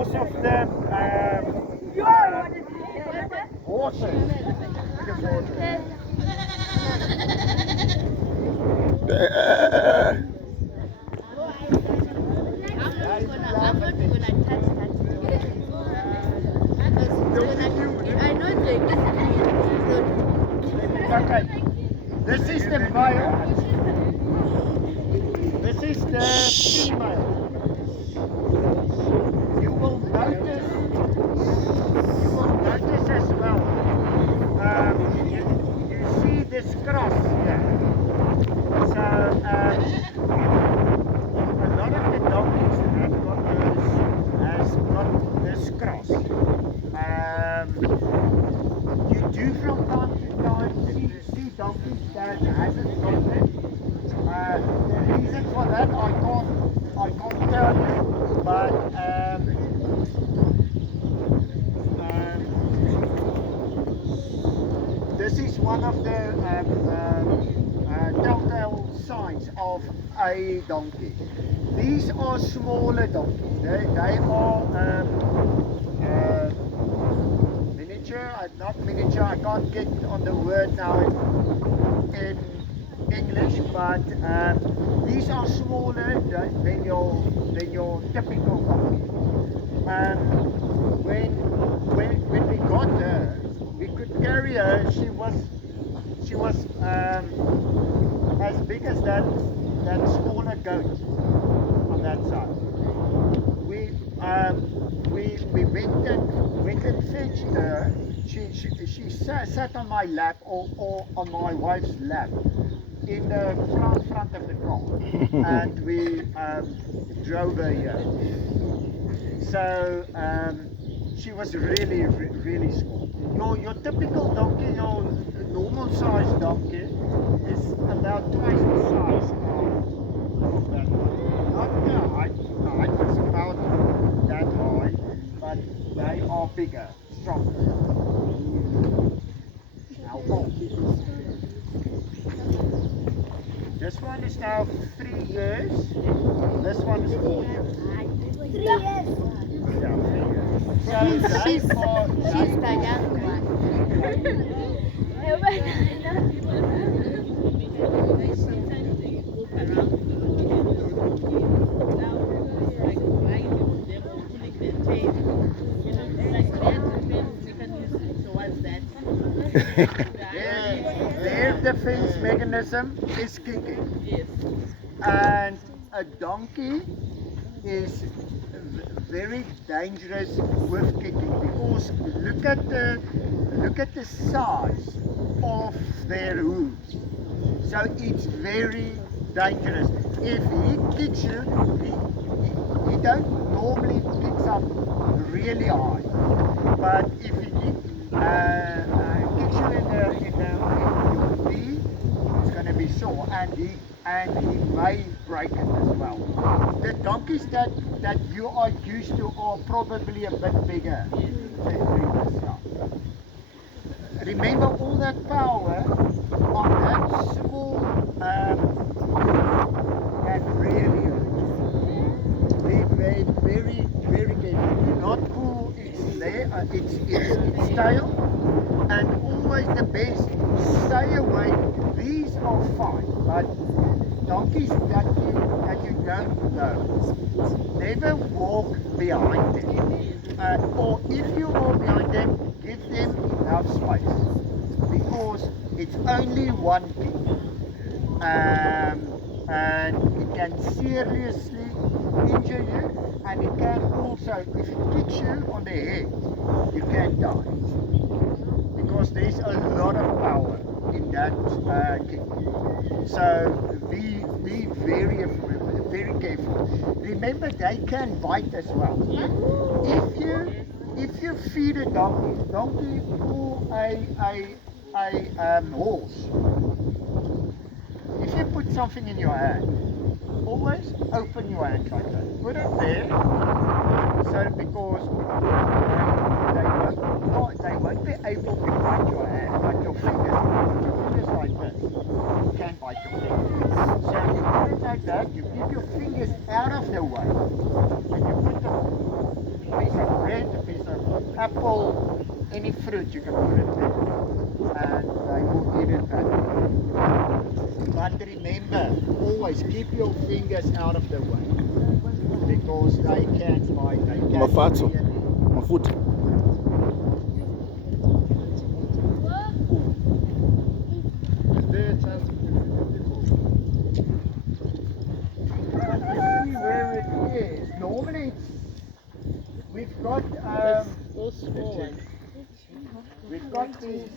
because of the horses. Because horses. Okay, this is the male. This is the female. You will notice as well. You see this cross here. So a lot of the donkeys have got this cross. You do from time to time see donkeys that hasn't got it. The reason for that I can't tell you, but this is one of the telltale signs of a donkey. These are smaller donkeys. They are not miniature, I can't get on the word now in English, but these are smaller than your typical donkey. When we got her, we could carry her. She was as big as that smaller goat on that side. We went and fetched her. She sat on my lap or on my wife's lap in the front of the car, and we drove her here. So she was really small. Your typical donkey, your normal size donkey, is about twice the size of that one. Not the height. The height was about that high, but they are bigger, stronger. Now on. This one is now 3 years. This one is 4 years. 3 years. Yeah, 3 years. So She's the young one. Their defense mechanism is kicking. And a donkey is very dangerous with kicking, because look at the size of their hooves. So it's very dangerous. If he kicks you, he don't normally kicks up really high, but if he kicks you in your knee, it's going to be sore, and he may break it as well. The donkeys that you are used to are probably a bit bigger than previous ones. Remember all that power on that small can really hurt. Be very careful. Do not pull its tail, and always the best, stay away. These are fine, but donkeys that you don't know, never walk behind them. Or if you walk behind them, give them enough space, because it's only one kick, and it can seriously injure you, and it can also, if it kicks you on the head, you can die, because there's a lot of power in that kick. So be very careful. Remember, they can bite as well. If you feed a donkey or a horse, if you put something in your hand, always open your hand like that. Put it there, so because they won't be able to bite your hand, but your fingers like this can bite your finger. So you put it like that, you keep your fingers out of the way. And you put a piece of bread, a piece of apple, any fruit, you can put it there. And they will eat it back. But remember, always keep your fingers out of the way. Because they can bite, they can Mafatso. really. Mafuta. Is there a chance we can But you see where it is. Normally, we've got Those small ones. these